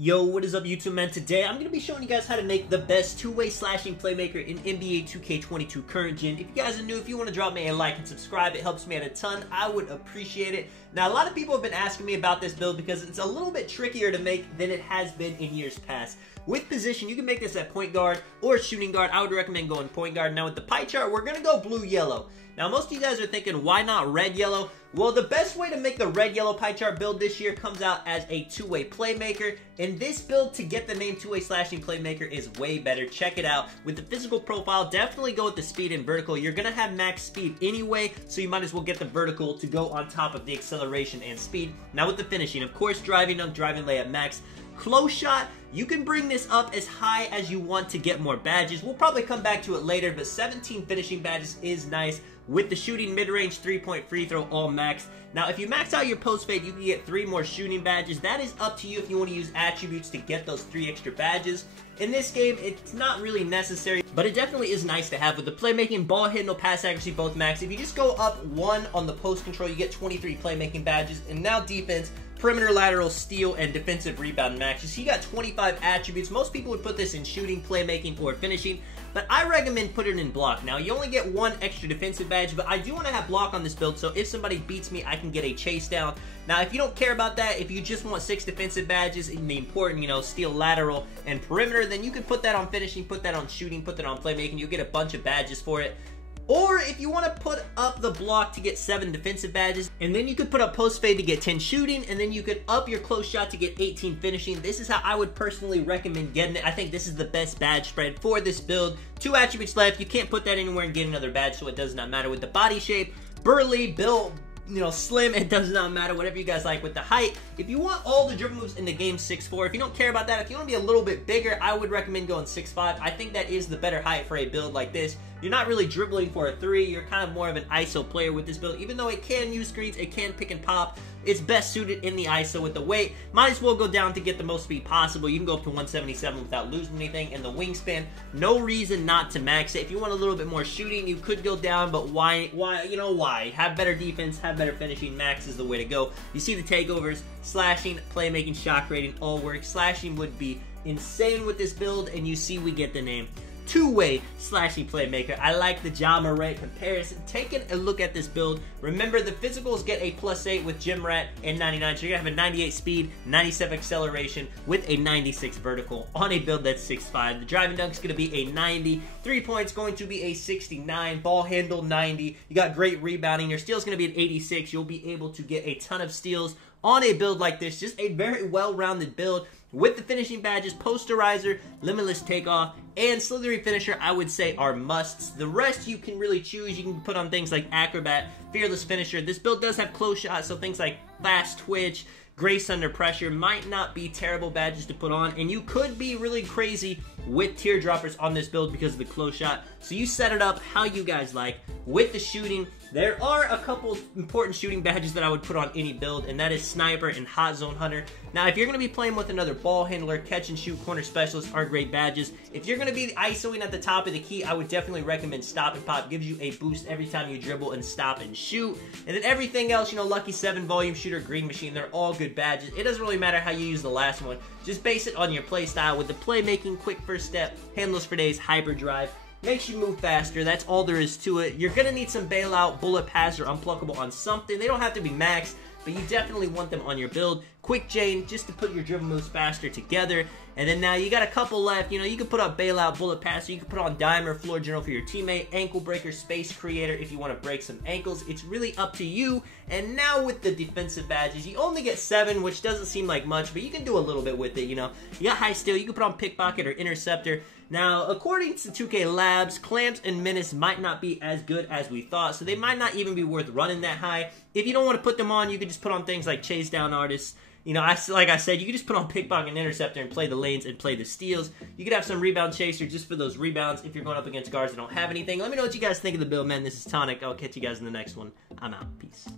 Yo, what is up YouTube, man? Today I'm going to be showing you guys how to make the best two-way slashing playmaker in NBA 2K22 current gen. If you guys are new, if you want to drop me a like and subscribe, it helps me out a ton. I would appreciate it. Now, a lot of people have been asking me about this build because it's a little bit trickier to make than it has been in years past. With position, you can make this at point guard or shooting guard. I would recommend going point guard. Now, with the pie chart, we're going to go blue-yellow. Now, most of you guys are thinking, why not red-yellow? Well, the best way to make the red-yellow pie chart build this year comes out as a two-way playmaker. And this build, to get the name two-way slashing playmaker, is way better. Check it out. With the physical profile, definitely go with the speed and vertical. You're going to have max speed anyway, so you might as well get the vertical to go on top of the acceleration and speed. Now, with the finishing, of course, driving layup max. Close shot, you can bring this up as high as you want to get more badges. We'll probably come back to it later, but 17 finishing badges is nice. With the shooting, mid-range, 3-point free throw, all max. Now, if you max out your post fade, you can get 3 more shooting badges. That is up to you if you want to use attributes to get those 3 extra badges. In this game, it's not really necessary, but it definitely is nice to have. With the playmaking, ball handle, pass accuracy, both max. If you just go up 1 on the post control, you get 23 playmaking badges. And now defense, perimeter, lateral, steal, and defensive rebound matches. So you got 25 attributes. Most people would put this in shooting, playmaking, or finishing, but I recommend putting it in block. Now, you only get 1 extra defensive badge, but I do want to have block on this build, so if somebody beats me, I can get a chase down. Now, if you don't care about that, if you just want 6 defensive badges in the important, steal, lateral, and perimeter, then you can put that on finishing, put that on shooting, put that on playmaking. You'll get a bunch of badges for it. Or if you want to put up the block to get 7 defensive badges, and then you could put up post fade to get 10 shooting, and then you could up your close shot to get 18 finishing. This is how I would personally recommend getting it. I think this is the best badge spread for this build. 2 attributes left. You can't put that anywhere and get another badge, so it does not matter. With the body shape, burly, built, slim, it does not matter, whatever you guys like. With the height, if you want all the dribble moves in the game, 6'4". If you don't care about that, if you want to be a little bit bigger, I would recommend going 6'5". I think that is the better height for a build like this. You're not really dribbling for a 3, you're kind of more of an ISO player with this build. Even though it can use screens, it can pick and pop, it's best suited in the ISO. With the weight, might as well go down to get the most speed possible. You can go up to 177 without losing anything. And the wingspan, no reason not to max it. If you want a little bit more shooting, you could go down, but why? Why? Have better defense, have better finishing, max is the way to go. You see the takeovers, slashing, playmaking, shot creating, all work. Slashing would be insane with this build, and you see we get the name two-way slashing playmaker. I like the Ja Morant comparison. Taking a look at this build, remember the physicals get a +8 with Gym Rat and 99, so you're gonna have a 98 speed, 97 acceleration with a 96 vertical on a build that's 6'5". The driving dunk's gonna be a 90, 3 points going to be a 69, ball handle 90. You got great rebounding. Your steal's gonna be an 86. You'll be able to get a ton of steals on a build like this. Just a very well-rounded build. With the finishing badges, posterizer, limitless takeoff, and slithery finisher, I would say are musts. The rest you can really choose. You can put on things like acrobat, fearless finisher. This build does have close shots, so things like fast twitch, grace under pressure might not be terrible badges to put on, and you could be really crazy with teardroppers on this build because of the close shot. So you set it up how you guys like. With the shooting, there are a couple important shooting badges that I would put on any build, and that is Sniper and Hot Zone Hunter. Now, if you're going to be playing with another ball handler, catch and shoot, corner specialist are great badges. If you're going to be ISOing at the top of the key, I would definitely recommend Stop and Pop. Gives you a boost every time you dribble and stop and shoot. And then everything else, Lucky 7, Volume Shooter, Green Machine, they're all good badges. It doesn't really matter how you use the last one. Just base it on your play style. With the playmaking, quick first step, handles for days, hyperdrive, makes you move faster. That's all there is to it. You're going to need some bailout, bullet pass, or unpluckable on something. They don't have to be maxed, but you definitely want them on your build. Quick chain, just to put your dribble moves faster together. And then now you got a couple left. You can put up bailout, bullet passer. You can put on dimer, floor general for your teammate, ankle breaker, space creator if you want to break some ankles. It's really up to you. And now with the defensive badges, you only get 7, which doesn't seem like much, but you can do a little bit with it. You got high steal. You can put on pickpocket or interceptor. Now, according to 2K Labs, clamps and menace might not be as good as we thought, so they might not even be worth running that high. If you don't want to put them on, you can just put on things like chase down artists. Like I said, you can just put on pickpocket and interceptor and play the lanes and play the steals. You could have some rebound chaser just for those rebounds if you're going up against guards that don't have anything. Let me know what you guys think of the build, man. This is Tonic. I'll catch you guys in the next one. I'm out. Peace.